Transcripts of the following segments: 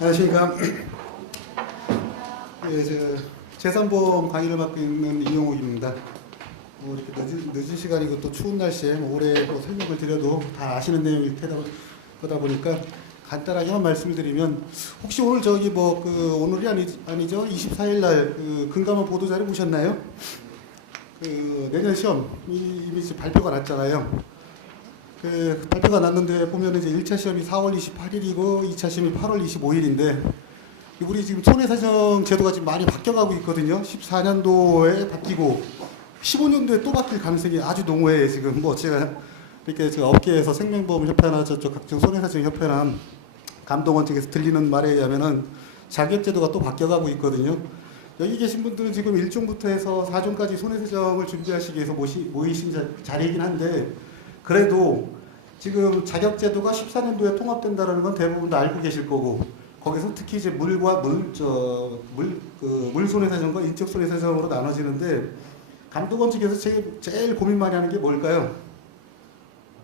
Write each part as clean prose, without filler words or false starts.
안녕하십니까. 예, 재산보험 강의를 맡고 있는 이용욱입니다. 이렇게 늦은 시간이고 또 추운 날씨에 오래 또 설명을 드려도 다 아시는 내용일 테다 보니까 간단하게만 말씀을 드리면, 혹시 오늘 오늘이 아니죠? 24일 날 금감원 보도자료 보셨나요? 내년 시험 이미 발표가 났잖아요. 발표가 났는데 보면 이제 1차 시험이 4월 28일이고 2차 시험이 8월 25일인데, 우리 지금 손해사정 제도가 지금 많이 바뀌어가고 있거든요. 14년도에 바뀌고 15년도에 또 바뀔 가능성이 아주 농후해요. 지금 제가 이렇게 업계에서 생명보험협회나 저쪽 각종 손해사정협회나 감독원 측에서 들리는 말에 의하면은 자격제도가 또 바뀌어가고 있거든요. 여기 계신 분들은 지금 1종부터 해서 4종까지 손해사정을 준비하시기 위해서 모이신 자리이긴 한데, 그래도 지금 자격제도가 14년도에 통합된다는 건 대부분 다 알고 계실 거고, 거기서 특히 이제 물손해사정과 인적손해사정으로 나눠지는데, 감독원 측에서 제일 고민 많이 하는 게 뭘까요?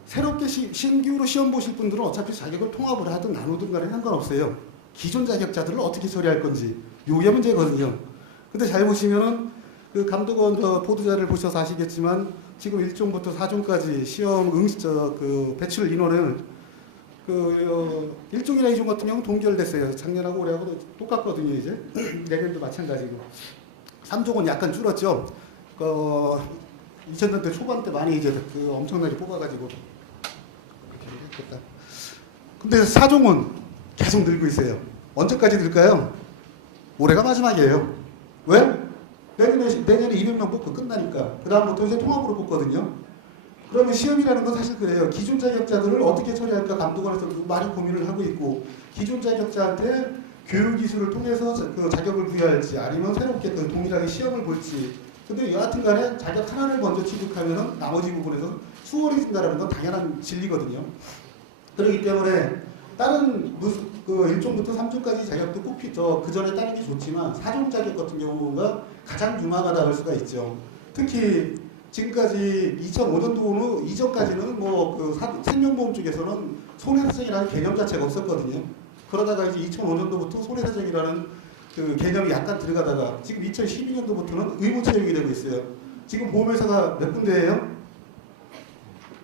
새롭게 신규로 시험 보실 분들은 어차피 자격을 통합을 하든 나누든 간에 상관없어요. 기존 자격자들을 어떻게 처리할 건지, 요게 문제거든요. 근데 잘 보시면은 감독원 보도자를 보셔서 아시겠지만, 지금 1종부터 4종까지 시험 배출 인원은 1종이나 2종 같은 경우는 동결됐어요. 작년하고 올해하고 똑같거든요. 이제 내년도 마찬가지고. 3종은 약간 줄었죠. 2000년대 초반 때 많이 이제 엄청나게 뽑아가지고 이렇게 했겠다. 근데 4종은 계속 늘고 있어요. 언제까지 늘까요? 올해가 마지막이에요. 왜? 내년에 200명 뽑고 끝나니까. 그 다음부터 이제 통합으로 뽑거든요. 그러면 시험이라는 건 사실 그래요. 기존 자격자들을 어떻게 처리할까 감독원에서 많이 고민을 하고 있고, 기존 자격자한테 교육 기술을 통해서 자격을 부여할지, 아니면 새롭게 동일하게 시험을 볼지. 근데 여하튼 간에 자격 하나를 먼저 취득하면은 나머지 부분에서 수월해진다는 건 당연한 진리거든요. 그렇기 때문에 다른 1종부터 3종까지 자격도 꼭 그 전에 따는 게 좋지만, 4종 자격 같은 경우가 가장 유망하다 할 수가 있죠. 특히 지금까지 2005년도 이전까지는 생명보험 쪽에서는 손해사정이라는 개념 자체가 없었거든요. 그러다가 이제 2005년도부터 손해사정이라는 개념이 약간 들어가다가 지금 2012년도부터는 의무 채용이 되고 있어요. 지금 보험회사가 몇 군데예요?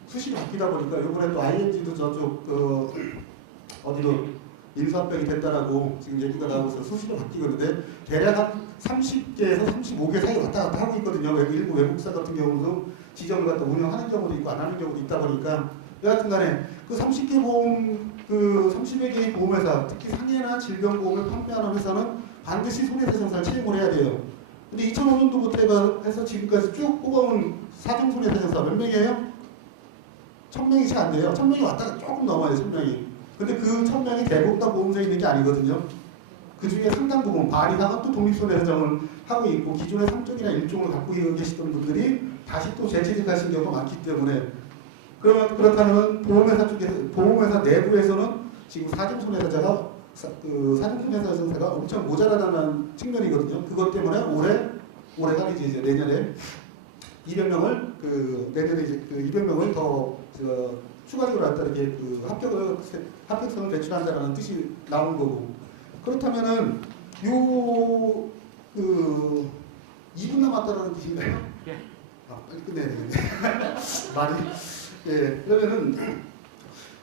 수식이 바뀌다 보니까 이번에 또 ING도 저쪽 어디로 인수합병이 됐다라고 지금 얘기가 나오고 있어서 수식이 바뀌거든요. 대략 한 30개에서 35개 사이 왔다 갔다 하고 있거든요. 일부 외국사 같은 경우도 지점을 갖다 운영하는 경우도 있고 안 하는 경우도 있다 보니까, 여하튼 간에 30개 보험, 30여 개의 보험회사, 특히 상해나 질병보험을 판매하는 회사는 반드시 손해사정사를 채용을 해야 돼요. 근데 2005년도부터 해서 지금까지 쭉 뽑아온 4종 손해사정사 몇 명이에요? 1000명이 채 안 돼요. 1000명이 왔다가 조금 넘어요. 1000명이. 근데 그 1000명이 대부분 다 보험사에 있는 게 아니거든요. 그 중에 상당 부분, 반 이상은 또 독립손해사정을 하고 있고, 기존에 3종이나 1종을 갖고 계시던 분들이 다시 또 재취직하신 경우가 많기 때문에, 그렇다면 보험회사 내부에서는 지금 4종 손해사자가, 4종 손해사정사가 엄청 모자라다는 측면이거든요. 그것 때문에 올해가 이제 내년에 200명을, 내년에 이제 200명을 더, 추가적으로 한다는 게 합격성을 배출한다는 뜻이 나온 거고. 그렇다면은 2분 남았다는 뜻인가요? 예. 빨리 끝내야 되겠네. 말이. 예. 그러면은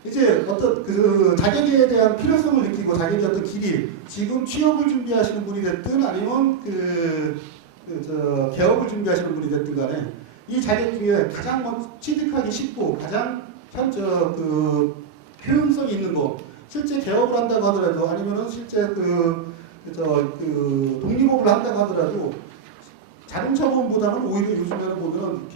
이제 어떤 자격에 대한 필요성을 느끼고, 자격의 어떤 길이, 지금 취업을 준비하시는 분이 됐든 아니면 개업을 준비하시는 분이 됐든 간에, 이 자격 중에 가장 취득하기 쉽고 가장 효용성 있는 거, 실제 개업을 한다고 하더라도, 아니면은 실제 독립업을 한다고 하더라도, 자동차 보험보다는 오히려 요즘에는 보면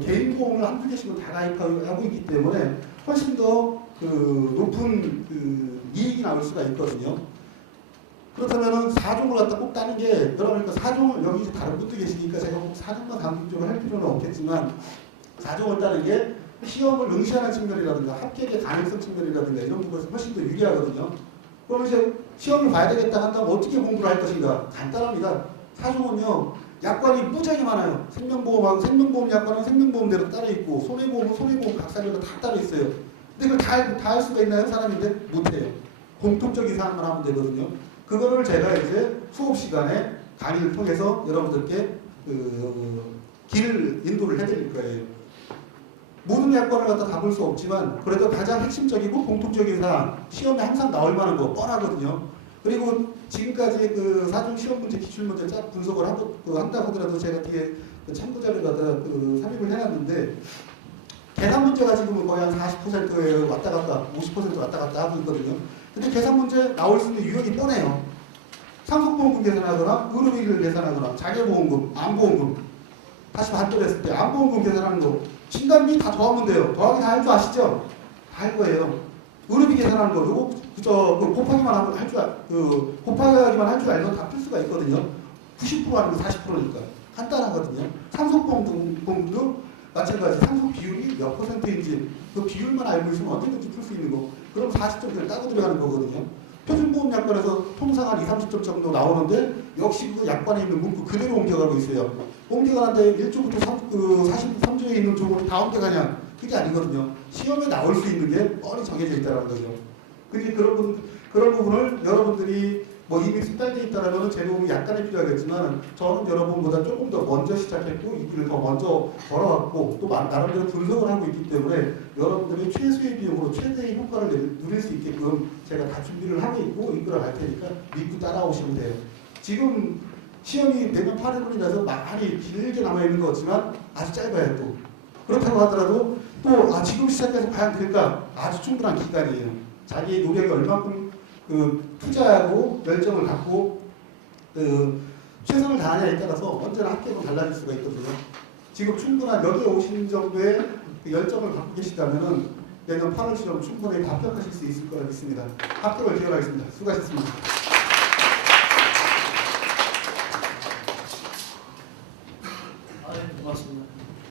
개인 보험을 한두 개씩은 다 가입하고 있기 때문에 훨씬 더 높은 이익이 나올 수가 있거든요. 그렇다면은 4종을 갖다 꼭 따는 게, 그러니까 4종을, 여기 다른 분도 계시니까 제가 꼭 4종만 강조적으로 할 필요는 없겠지만, 4종을 따는 게 시험을 응시하는 측면이라든가 합격의 가능성 측면이라든가 이런 부분에서 훨씬 더 유리하거든요. 그럼 이제 시험을 봐야 되겠다 한다면 어떻게 공부를 할 것인가? 간단합니다. 4종은요, 약관이 무지하게 많아요. 생명보험 약관은 생명보험대로 따로 있고, 손해보험은 손해보험 각사별로 다 따로 있어요. 근데 그걸 다 할 수가 있나요? 사람인데? 못해요. 공통적인 사항만 하면 되거든요. 그거를 제가 이제 수업 시간에 강의를 통해서 여러분들께 길 인도를 해드릴 거예요. 모든 약관을 갖다 다 볼 수 없지만 그래도 가장 핵심적이고 공통적인 사항, 시험에 항상 나올 만한 거 뻔하거든요. 그리고 지금까지 그 사중 시험 문제, 기출 문제 쫙 분석을 한다고 하더라도 제가 뒤에 참고 자료를 갖다 삽입을 해놨는데 계산 문제가 지금은 거의 한 40%에 왔다 갔다, 50% 왔다 갔다 하고 있거든요. 근데 계산 문제 나올 수 있는 유형이 뻔해요. 상속보험금 계산하거나 의료비를 계산하거나 자개보험금, 암보험금 다시 반대했을 때 암보험금 계산하는 거 진단비 다 더하면 돼요. 더하기 다 할 줄 아시죠? 다 할 거예요. 의료비 계산하는 거 요거 그저 곱하기만 하면 곱하기만 할 줄 알면 다 풀 수가 있거든요. 90% 아니고 40%니까 간단하거든요. 상속보험금도 마찬가지 상속 비율이 몇 %인지 그 비율만 알고 있으면 언제든지 풀 수 있는 거. 그럼 40점을 따고 들어가는 거거든요. 표준보험 약관에서 통상 한 2, 30점 정도 나오는데 역시 그 약관에 있는 문구 그대로 옮겨가고 있어요. 옮겨가는데 1조부터 43조에 있는 조문이 다 옮겨가냐? 그게 아니거든요. 시험에 나올 수 있는 게 뻔히 정해져 있다는 거죠. 근데 그런 부분을 여러분들이 뭐 이미 숙달되어 있다면 제 도움이 약간의 필요하겠지만 저는 여러분보다 조금 더 먼저 시작했고 이 길을 더 먼저 걸어왔고 또 나름대로 분석을 하고 있기 때문에 여러분들이 최소의 비용으로 최대의 효과를 누릴 수 있게끔 제가 다 준비를 하고 있고 이끌어 갈 테니까 믿고 따라오시면 돼요. 지금 시험이 내년 8월이라서 많이 길게 남아있는 것 같지만 아주 짧아요 또. 그렇다고 하더라도 또 지금 시작해서 과연 될까? 아주 충분한 기간이에요. 자기의 노력이 얼마큼 투자하고 열정을 갖고 최선을 다하냐에 따라서 언제나 합격은 달라질 수가 있거든요. 지금 충분한 여기에 오신 정도의 열정을 갖고 계시다면 내년 8월 시험 충분히 합격하실 수 있을 거라 믿습니다. 합격을 기원하겠습니다. 수고하셨습니다. 고맙습니다.